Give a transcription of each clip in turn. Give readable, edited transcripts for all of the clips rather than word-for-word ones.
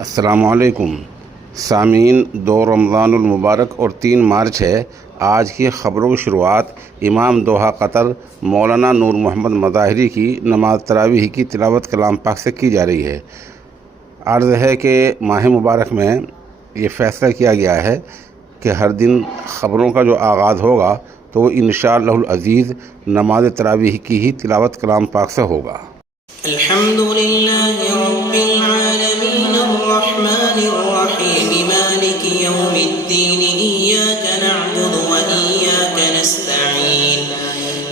अस्सलामुअलैकुम सामीन। 2 रमज़ानुल मुबारक और 3 मार्च है। आज की ख़बरों की शुरुआत इमाम दोहा कतर मौलाना नूर मोहम्मद मज़ाहिरी की नमाज तरावीह की तिलावत कलाम पाक से की जा रही है। अर्ज़ है कि माह मुबारक में ये फ़ैसला किया गया है कि हर दिन ख़बरों का जो आगाज़ होगा तो वो इंशाअल्लाहुल अज़ीज़ नमाज तरावीह की ही तिलावत कलाम पाक से होगा। अल्हम्दुलिल्लाहि रब्बिल आलमीन अर्रहमानिर रहीम मालिकि यौमिद्दीन इय्याका नअबुदु व इय्याका नस्तईन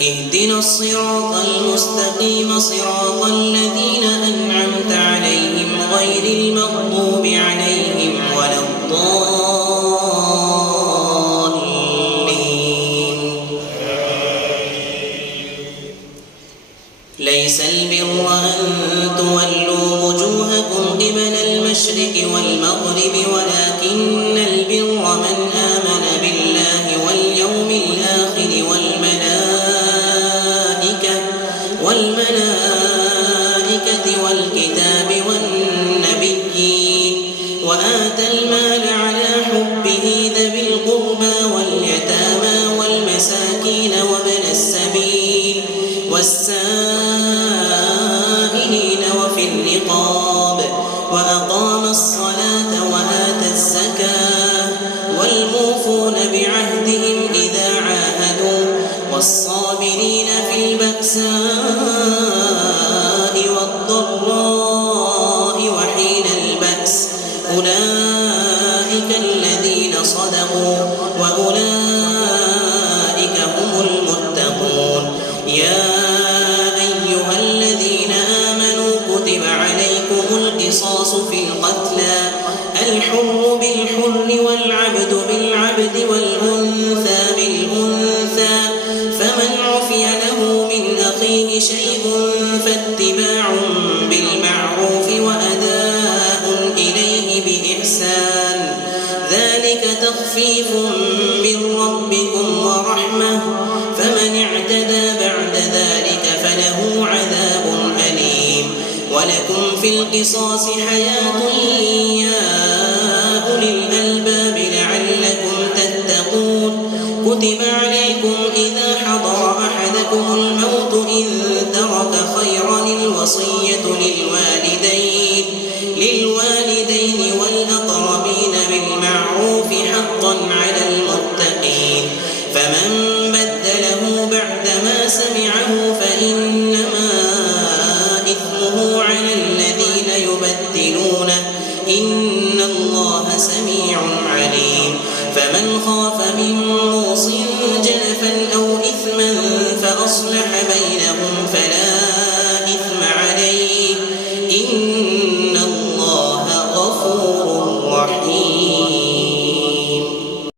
इहदिनस सिरातल मुस्तक़ीम सिरातल लज़ीना अनअमता अलैहिम गैरिल मग़्दूबि अलैहिम वलद्दाल्लीन। लैसल बिर्र अन तुवल्लू वुजूहकुम क़िबलल मशरिक़ि वल मग़रिबि वलाकिन्नल बिर्र मन आमन बिल्लाहि वल यौमिल आखिरि वल मलाइकति वल किताबि वन नबिय्यीन व आतल माल अला हुब्बिहि ज़विल क़ुर्बा वल यतामा वल मसाकीन व इब्नस सबील والسائلين وفي الرقاب وأقام الصلاة وآتى الزكاة والموفون بعهدهم إذا عاهدوا والصابرين في البأساء والضراء وحين البأس أولئك الذين صدقوا وأولئك هم المتقون. يا أيها الذين آمنوا كتب عليكم القصاص في القتلى الحر بالحر والعبد بالعبد والأنثى بالأنثى فمن عفي له من أخيه شيء فاتباع بالمعروف وأداء إليه بإحسان ذلك تخفيف من ربكم ورحمة فمن اعتدى بعد ذلك فله عذاب أليم. ولكم في القصاص حياة يا أولي الألباب لعلكم تتقون. كتب عليكم إذا حضر أحدكم الموت إن ترك خيرا الوصية للوالدين والأقربين بالمعروف حقا على المتقين. فمن بدله بعدما سمعه فإنما إثمه على الذين يبدلونه إن الله سميع عليم. فمن خاف من موص جنفا أو إثما فأصلح بينهم